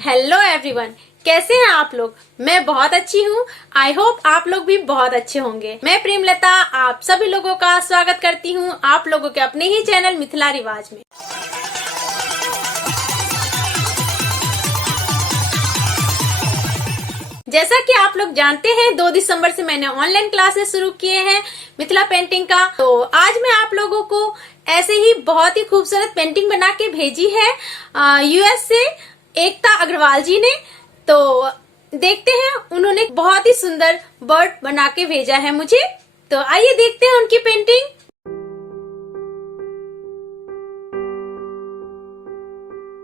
Hello everyone, कैसे हैं आप लोग। मैं बहुत अच्छी हूँ। आई होप आप लोग भी बहुत अच्छे होंगे। मैं प्रेमलता आप सभी लोगों का स्वागत करती हूँ आप लोगों के अपने ही चैनल मिथिला रिवाज में। जैसा कि आप लोग जानते हैं 2 दिसंबर से मैंने ऑनलाइन क्लासेस शुरू किए हैं मिथिला पेंटिंग का। तो आज मैं आप लोगों को ऐसे ही बहुत ही खूबसूरत पेंटिंग बना के भेजी है यूएस से एकता अग्रवाल जी ने। तो देखते हैं, उन्होंने बहुत ही सुंदर बर्ड बना के भेजा है मुझे। तो आइए देखते हैं उनकी पेंटिंग।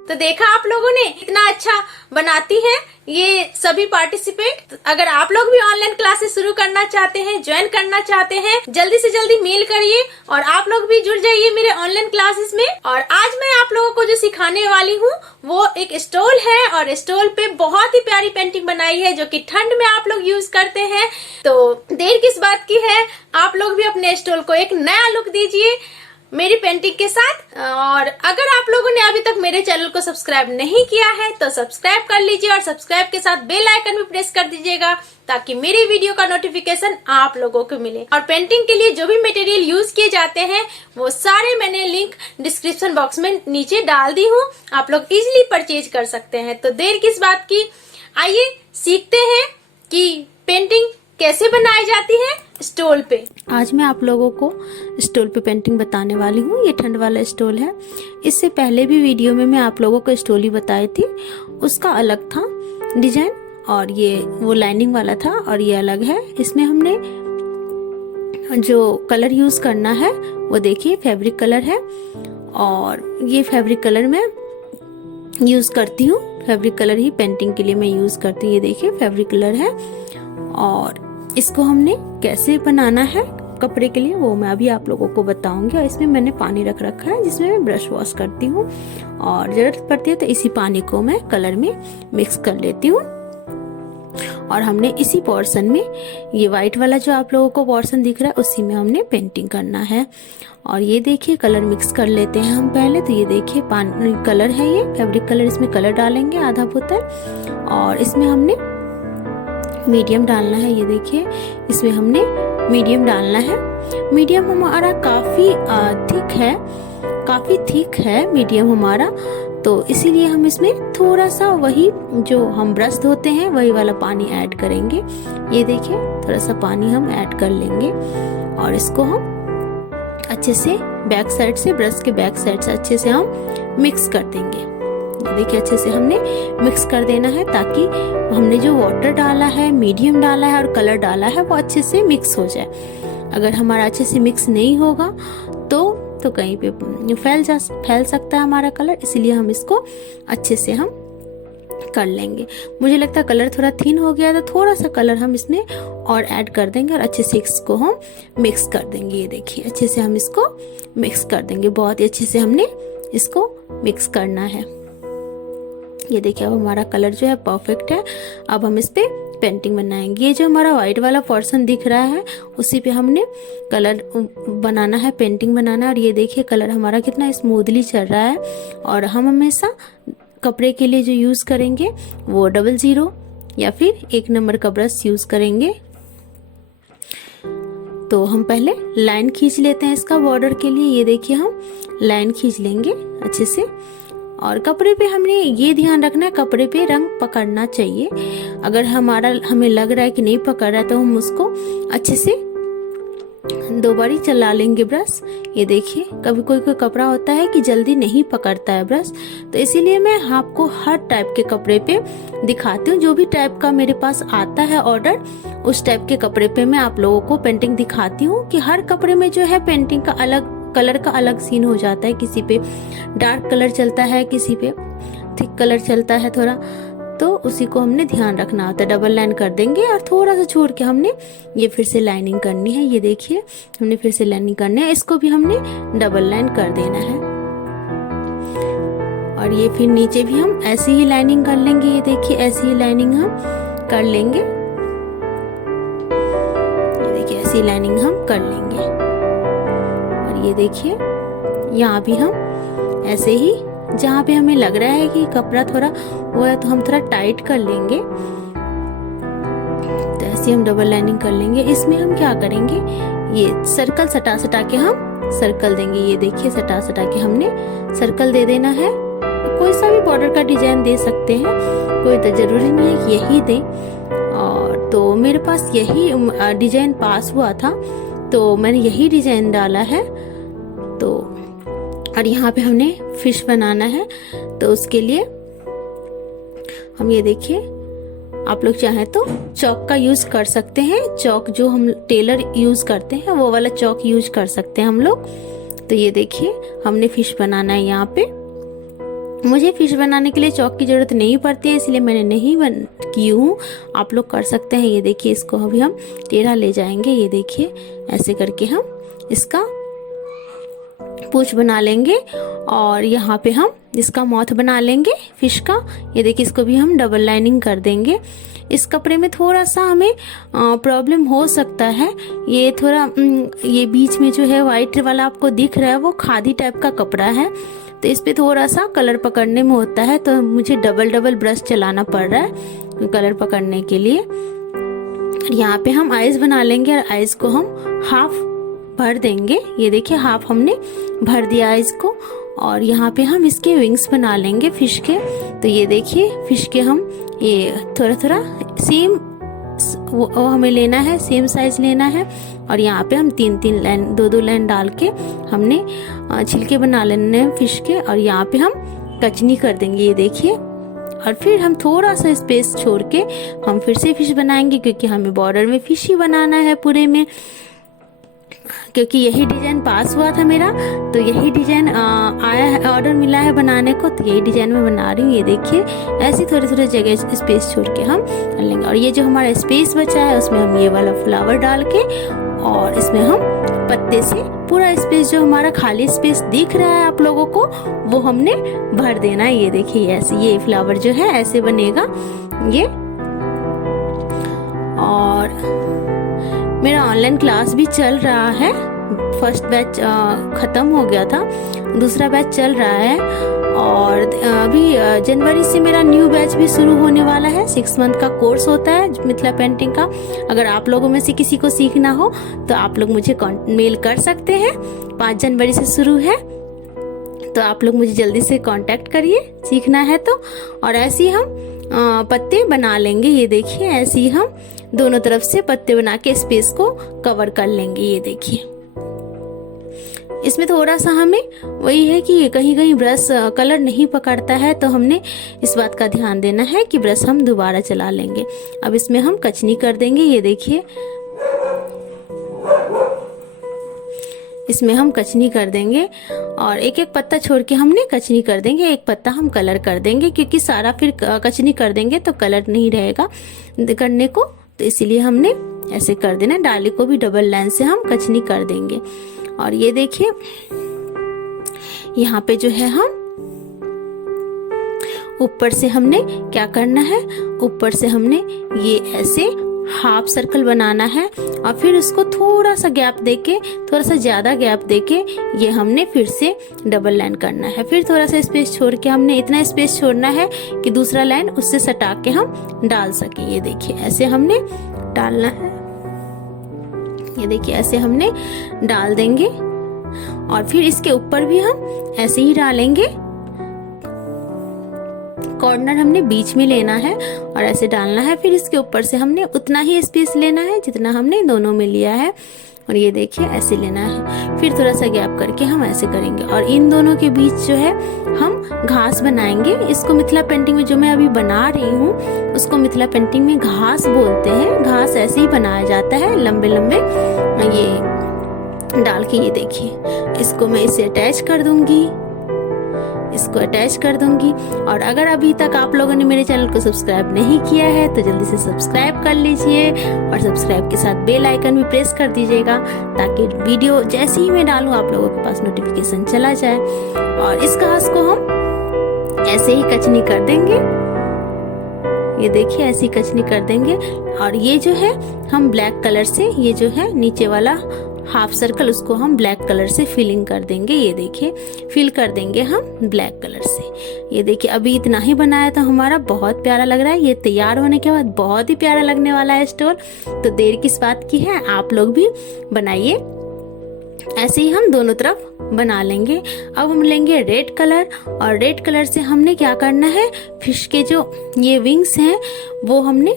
तो देखा आप लोगों ने इतना अच्छा बनाती है ये सभी पार्टिसिपेंट। अगर आप लोग भी ऑनलाइन क्लासेस शुरू करना चाहते हैं, ज्वाइन करना चाहते हैं, जल्दी से जल्दी मेल करिए और आप लोग भी जुड़ जाइए मेरे ऑनलाइन क्लासेस में। और आज मैं आप लोगों को जो सिखाने वाली हूँ वो एक स्टोल है और स्टोल पे बहुत ही प्यारी पेंटिंग बनाई है जो कि ठंड में आप लोग यूज करते हैं। तो देर किस बात की है, आप लोग भी अपने स्टोल को एक नया लुक दीजिए मेरी पेंटिंग के साथ। और अगर आप लोगों ने अभी तक मेरे चैनल को सब्सक्राइब नहीं किया है तो सब्सक्राइब कर लीजिए और सब्सक्राइब के साथ बेल आइकन भी प्रेस कर दीजिएगा ताकि मेरी वीडियो का नोटिफिकेशन आप लोगों को मिले। और पेंटिंग के लिए जो भी मटेरियल यूज किए जाते हैं वो सारे मैंने लिंक डिस्क्रिप्शन बॉक्स में नीचे डाल दी हूँ, आप लोग इजिली परचेज कर सकते हैं। तो देर किस बात की, आइए सीखते हैं कि पेंटिंग कैसे बनाई जाती है स्टोल पे। आज मैं आप लोगों को स्टोल पे पेंटिंग बताने वाली हूँ। ये ठंड वाला स्टोल है। इससे पहले भी वीडियो में मैं आप लोगों को स्टोल ही बताई थी, उसका अलग था डिजाइन और ये वो लाइनिंग वाला था और ये अलग है। इसमें हमने जो कलर यूज करना है वो देखिए फैब्रिक कलर है और ये फैब्रिक कलर मैं यूज करती हूँ। फैब्रिक कलर ही पेंटिंग के लिए मैं यूज करती हूँ। ये देखिए फैब्रिक कलर है और इसको हमने कैसे बनाना है कपड़े के लिए वो मैं अभी आप लोगों को बताऊंगी। और इसमें मैंने पानी रख रखा है जिसमें मैं ब्रश वॉश करती हूँ और जरूरत पड़ती है तो इसी पानी को मैं कलर में मिक्स कर लेती हूँ। और हमने इसी पोर्शन में ये व्हाइट वाला जो आप लोगों को पोर्शन दिख रहा है उसी में हमने पेंटिंग करना है। और ये देखिए कलर मिक्स कर लेते हैं हम पहले। तो ये देखिए पानी कलर है, ये फैब्रिक कलर, इसमें कलर डालेंगे आधा बोतल और इसमें हमने मीडियम डालना है। ये देखिए इसमें हमने मीडियम डालना है। मीडियम हमारा काफी थिक है मीडियम हमारा, तो इसीलिए हम इसमें थोड़ा सा वही जो हम ब्रश धोते हैं वही वाला पानी ऐड करेंगे। ये देखिए थोड़ा सा पानी हम ऐड कर लेंगे और इसको हम अच्छे से बैक साइड से, ब्रश के बैक साइड से अच्छे से हम मिक्स कर देंगे। देखिए अच्छे से हमने मिक्स कर देना है ताकि हमने जो वाटर डाला है, मीडियम डाला है और कलर डाला है वो अच्छे से मिक्स हो जाए। अगर हमारा अच्छे से मिक्स नहीं होगा तो कहीं पे फैल सकता है हमारा कलर, इसलिए हम इसको अच्छे से हम कर लेंगे। मुझे लगता है कलर थोड़ा थिन हो गया तो थोड़ा सा कलर हम इसमें और ऐड कर देंगे और अच्छे से इसको हम मिक्स कर देंगे। ये देखिए अच्छे से हम इसको मिक्स कर देंगे, बहुत ही अच्छे से हमने इसको मिक्स करना है। ये देखिए अब हमारा कलर जो है परफेक्ट है। अब हम इस पे पेंटिंग बनाएंगे। ये जो हमारा व्हाइट वाला पोर्शन दिख रहा है उसी पे हमने कलर बनाना है, पेंटिंग बनाना है। और ये देखिए कलर हमारा कितना स्मूथली चल रहा है। और हम हमेशा कपड़े के लिए जो यूज करेंगे वो 00 या फिर 1 नंबर का ब्रश यूज करेंगे। तो हम पहले लाइन खींच लेते हैं इसका बॉर्डर के लिए। ये देखिए हम लाइन खींच लेंगे अच्छे से। और कपड़े पे हमने ये ध्यान रखना है कपड़े पे रंग पकड़ना चाहिए। अगर हमें लग रहा है कि नहीं पकड़ रहा है तो हम उसको अच्छे से 2 बारी चला लेंगे ब्रश। ये देखिए कभी कोई कपड़ा होता है कि जल्दी नहीं पकड़ता है ब्रश, तो इसीलिए मैं आपको हर टाइप के कपड़े पे दिखाती हूँ। जो भी टाइप का मेरे पास आता है ऑर्डर उस टाइप के कपड़े पे मैं आप लोगों को पेंटिंग दिखाती हूँ कि हर कपड़े में जो है पेंटिंग का अलग कलर का अलग सीन हो जाता है। किसी पे डार्क कलर चलता है, किसी पे थिक कलर चलता है थोड़ा, तो उसी को हमने ध्यान रखना होता है। डबल लाइन कर देंगे और थोड़ा सा छोड़ के हमने ये फिर से लाइनिंग करनी है। ये देखिए हमने फिर से लाइनिंग करनी है, इसको भी हमने डबल लाइन कर देना है। और ये फिर नीचे भी हम ऐसी ही लाइनिंग कर लेंगे। ये देखिए ऐसी ही लाइनिंग हम कर लेंगे। ये देखिए ऐसी लाइनिंग हम कर लेंगे। ये देखिए यहाँ भी हम ऐसे ही जहाँ पे हमें लग रहा है कि कपड़ा थोड़ा वो है तो हम थोड़ा टाइट कर लेंगे। तो ऐसे हम डबल लाइनिंग कर लेंगे। इसमें हम क्या करेंगे, ये सर्कल सटा सटा के हम सर्कल देंगे। ये देखिए सटा सटा के हमने सर्कल दे देना है। कोई सा भी बॉर्डर का डिजाइन दे सकते हैं, कोई तो जरूरी नहीं है कि यही दें। और तो मेरे पास यही डिजाइन पास हुआ था तो मैंने यही डिजाइन डाला है। तो और यहाँ पे हमने फिश बनाना है तो उसके लिए हम ये देखिए, आप लोग चाहें तो चौक का यूज कर सकते हैं। चौक जो हम टेलर यूज करते हैं वो वाला चौक यूज कर सकते हैं हम लोग। तो ये देखिए हमने फिश बनाना है। यहाँ पे मुझे फिश बनाने के लिए चौक की जरूरत नहीं पड़ती है, इसलिए मैंने नहीं की हूँ। आप लोग कर सकते हैं। ये देखिए इसको अभी हम टेढ़ा ले जाएंगे। ये देखिए ऐसे करके हम इसका पूंछ बना लेंगे और यहाँ पे हम इसका माउथ बना लेंगे फिश का। ये देखिए इसको भी हम डबल लाइनिंग कर देंगे। इस कपड़े में थोड़ा सा हमें प्रॉब्लम हो सकता है। ये थोड़ा ये बीच में जो है वाइट वाला आपको दिख रहा है वो खादी टाइप का कपड़ा है, तो इस पे थोड़ा सा कलर पकड़ने में होता है। तो मुझे डबल ब्रश चलाना पड़ रहा है कलर पकड़ने के लिए। यहाँ पे हम आइज बना लेंगे और आइज को हम हाफ भर देंगे। ये देखिए हाफ हमने भर दिया इसको। और यहाँ पे हम इसके विंग्स बना लेंगे फिश के। तो ये देखिए फिश के हम ये थोड़ा थोड़ा सेम वो हमें लेना है, सेम साइज लेना है। और यहाँ पे हम 3-3 लाइन 2-2 लाइन डाल के हमने छिलके बना लेने हैं फिश के। और यहाँ पे हम कचनी कर देंगे। ये देखिए और फिर हम थोड़ा सा स्पेस छोड़ के हम फिर से फिश बनाएंगे, क्योंकि हमें बॉर्डर में फिश ही बनाना है पूरे में। क्योंकि यही डिजाइन पास हुआ था मेरा, तो यही डिजाइन आया है, ऑर्डर मिला है बनाने को, तो यही डिजाइन में बना रही हूँ। ये देखिए ऐसी थोड़ी थोड़ी जगह स्पेस छोड़ के हम कर लेंगे। और ये जो हमारा स्पेस बचा है उसमें हम ये वाला फ्लावर डाल के और इसमें हम पत्ते से पूरा स्पेस जो हमारा खाली स्पेस दिख रहा है आप लोगों को वो हमने भर देना है। ये देखिए ऐसे ये फ्लावर जो है ऐसे बनेगा ये। और मेरा ऑनलाइन क्लास भी चल रहा है। फर्स्ट बैच खत्म हो गया था, दूसरा बैच चल रहा है। और अभी जनवरी से मेरा न्यू बैच भी शुरू होने वाला है। 6 मंथ का कोर्स होता है मिथिला पेंटिंग का। अगर आप लोगों में से किसी को सीखना हो तो आप लोग मुझे मेल कर सकते हैं। 5 जनवरी से शुरू है, तो आप लोग मुझे जल्दी से कांटेक्ट करिए सीखना है तो। और ऐसे ही हम पत्ते बना लेंगे। ये देखिए ऐसे ही हम दोनों तरफ से पत्ते बना के स्पेस को कवर कर लेंगे। ये देखिए इसमें थोड़ा सा हमें वही है कि कहीं कहीं ब्रश कलर नहीं पकड़ता है, तो हमने इस बात का ध्यान देना है कि ब्रश हम दोबारा चला लेंगे। अब इसमें हम कचनी कर देंगे। ये देखिए इसमें हम कचनी कर देंगे और एक एक पत्ता छोड़ के हमने कचनी कर देंगे। एक पत्ता हम कलर कर देंगे, क्योंकि सारा फिर कचनी कर देंगे तो कलर नहीं रहेगा करने को, तो इसीलिए हमने ऐसे कर देना। डाली को भी डबल लाइन से हम कचनी कर देंगे। और ये देखिए यहाँ पे जो है हम ऊपर से हमने क्या करना है, ऊपर से हमने ये ऐसे हाफ सर्कल बनाना है और फिर उसको थोड़ा सा गैप देके, थोड़ा सा ज्यादा गैप देके ये हमने फिर से डबल लाइन करना है। फिर थोड़ा सा स्पेस छोड़ के हमने इतना स्पेस छोड़ना है कि दूसरा लाइन उससे सटा के हम डाल सके। ये देखिए ऐसे हमने डालना है। ये देखिए ऐसे हमने डाल देंगे और फिर इसके ऊपर भी हम ऐसे ही डालेंगे। कॉर्नर हमने बीच में लेना है और ऐसे डालना है। फिर इसके ऊपर से हमने उतना ही स्पेस लेना है जितना हमने दोनों में लिया है। और ये देखिए ऐसे लेना है। फिर थोड़ा सा गैप करके हम ऐसे करेंगे और इन दोनों के बीच जो है हम घास बनाएंगे। इसको मिथिला पेंटिंग में जो मैं अभी बना रही हूँ उसको मिथिला पेंटिंग में घास बोलते हैं। घास ऐसे ही बनाया जाता है, लंबे लंबे ये डाल के। ये देखिए इसको मैं इसे अटैच कर दूंगी, इसको अटैच कर दूंगी। और अगर अभी तक आप लोगों ने मेरे चैनल को सब्सक्राइब नहीं किया है तो जल्दी से सब्सक्राइब कर लीजिए और सब्सक्राइब के साथ बेल आइकन भी प्रेस कर दीजिएगा, ताकि वीडियो जैसे ही मैं डालूं आप लोगों के पास नोटिफिकेशन चला जाए। और इस घास को हम ऐसे ही कचनी कर देंगे। ये देखिए ऐसे ही कचनी कर देंगे। और ये जो है हम ब्लैक कलर से ये जो है नीचे वाला हाफ सर्कल उसको हम ब्लैक कलर से फिलिंग कर देंगे। ये देखिए फिल कर देंगे हम ब्लैक कलर से। ये देखिए अभी इतना ही बनाया था हमारा, बहुत प्यारा लग रहा है। ये तैयार होने के बाद बहुत ही प्यारा लगने वाला है स्टोल। तो देर किस बात की है, आप लोग भी बनाइए। ऐसे ही हम दोनों तरफ बना लेंगे। अब हम लेंगे रेड कलर, और रेड कलर से हमने क्या करना है, फिश के जो ये विंग्स हैं वो हमने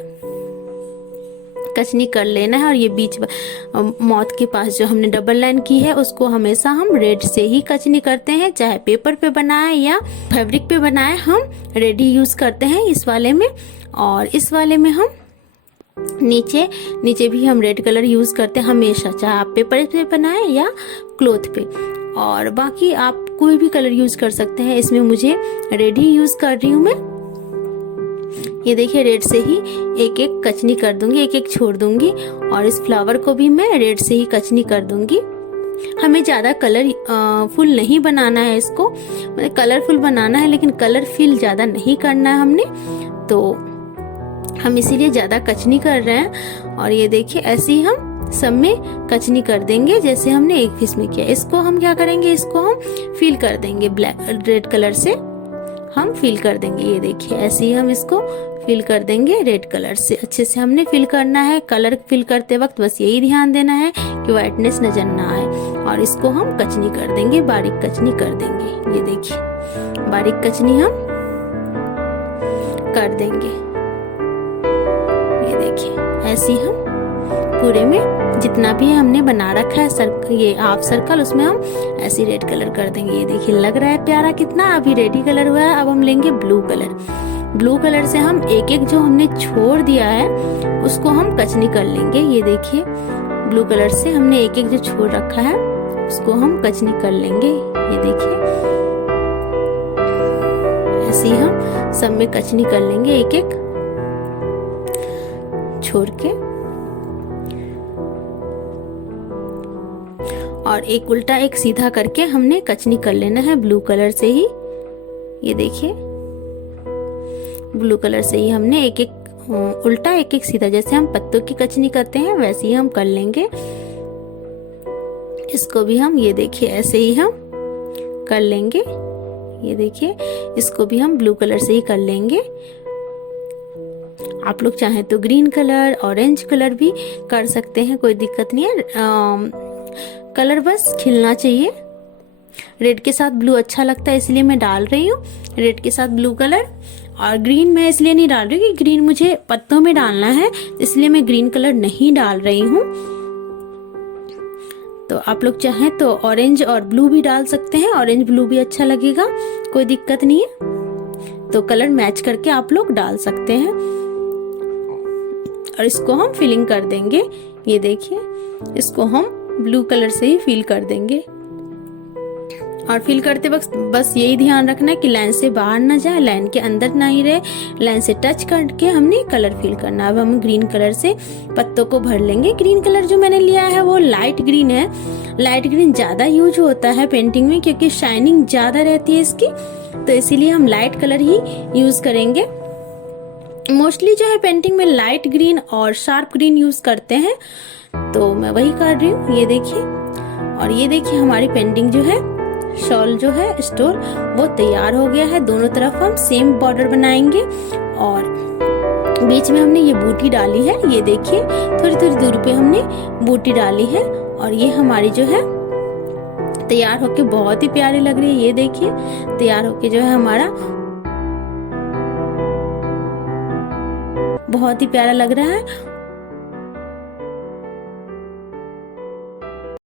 कचनी कर लेना है। और ये बीच माउथ के पास जो हमने डबल लाइन की है उसको हमेशा हम रेड से ही कचनी करते हैं, चाहे पेपर पे बनाए या फैब्रिक पे बनाए, हम रेड ही यूज करते हैं इस वाले में। और इस वाले में हम नीचे भी हम रेड कलर यूज करते हैं हमेशा, चाहे आप पेपर पे बनाए या क्लॉथ पे। और बाकी आप कोई भी कलर यूज कर सकते हैं। इसमें मुझे रेड ही यूज कर रही हूँ मैं। ये देखिए रेड से ही एक एक कचनी कर दूंगी, एक एक छोड़ दूंगी। और इस फ्लावर को भी मैं रेड से ही कचनी कर दूंगी। हमें ज्यादा कलर फुल नहीं बनाना है, इसको मतलब कलरफुल बनाना है, लेकिन कलर फिल ज्यादा नहीं करना है हमने, तो हम इसीलिए ज्यादा कचनी कर रहे हैं। और ये देखिए ऐसे ही हम सब में कचनी कर देंगे जैसे हमने एक फिश में किया। इसको हम क्या करेंगे, इसको हम फिल कर देंगे ब्लैक रेड कलर से हम फिल कर देंगे। ये देखिए ऐसे ही हम इसको फिल कर देंगे रेड कलर से। अच्छे से हमने फिल करना है। कलर फिल करते वक्त बस यही ध्यान देना है कि व्हाइटनेस नजर ना आए। और इसको हम कचनी कर देंगे, बारीक कचनी कर देंगे। ये देखिए बारीक कचनी हम कर देंगे। ये देखिए ऐसे ही हम पूरे में जितना भी हमने बना रखा है ये हाफ सर्कल, उसमें हम ऐसे रेड कलर कर देंगे। ये देखिए लग रहा है प्यारा कितना। अभी रेडी कलर हुआ है। अब हम लेंगे ब्लू कलर। ब्लू कलर से हम एक एक जो हमने छोड़ दिया है उसको हम कचनी कर लेंगे। ये देखिए ब्लू कलर से हमने एक एक जो छोड़ रखा है उसको हम कचनी कर लेंगे। ये देखिए ऐसे ही हम सब में कचनी कर लेंगे, एक एक छोड़ के। और एक उल्टा एक सीधा करके हमने कचनी कर लेना है ब्लू कलर से ही। ये देखिए ब्लू कलर से ही हमने एक एक उल्टा एक एक सीधा, जैसे हम पत्तों की कचनी करते हैं वैसे ही हम कर लेंगे। इसको भी हम ये देखिए ऐसे ही हम कर लेंगे। ये देखिए इसको भी हम ब्लू कलर से ही कर लेंगे। आप लोग चाहें तो ग्रीन कलर ऑरेंज कलर भी कर सकते हैं, कोई दिक्कत नहीं है। कलर बस खिलना चाहिए। रेड के साथ ब्लू अच्छा लगता है इसलिए मैं डाल रही हूँ रेड के साथ ब्लू कलर। और ग्रीन मैं इसलिए नहीं डाल रही कि ग्रीन मुझे पत्तों में डालना है, इसलिए मैं ग्रीन कलर नहीं डाल रही हूँ। तो आप लोग चाहें तो ऑरेंज और ब्लू भी डाल सकते हैं, ऑरेंज ब्लू भी अच्छा लगेगा, कोई दिक्कत नहीं है। तो कलर मैच करके आप लोग डाल सकते हैं। और इसको हम फिलिंग कर देंगे। ये देखिए इसको हम ब्लू कलर से ही फिल कर देंगे। और फिल करते वक्त बस यही ध्यान रखना है कि लाइन से बाहर ना जाए, लाइन के अंदर ना ही रहे, लाइन से टच करके हमने कलर फिल करना। अब हम ग्रीन कलर से पत्तों को भर लेंगे। ग्रीन कलर जो मैंने लिया है वो लाइट ग्रीन है। लाइट ग्रीन ज्यादा यूज होता है पेंटिंग में क्योंकि शाइनिंग ज्यादा रहती है इसकी, तो इसीलिए हम लाइट कलर ही यूज करेंगे। मोस्टली जो है पेंटिंग में लाइट ग्रीन और शार्प ग्रीन यूज करते हैं, तो मैं वही कर रही हूँ। ये देखिए, और ये देखिए हमारी पेंटिंग जो है, शॉल जो है स्टोल, वो तैयार हो गया है। दोनों तरफ हम सेम बॉर्डर बनाएंगे और बीच में हमने ये बूटी डाली है। ये देखिए थोड़ी थोड़ी दूर पे हमने बूटी डाली है और ये हमारी जो है तैयार होके बहुत ही प्यारी लग रही है। ये देखिए तैयार होके जो है हमारा बहुत ही प्यारा लग रहा है।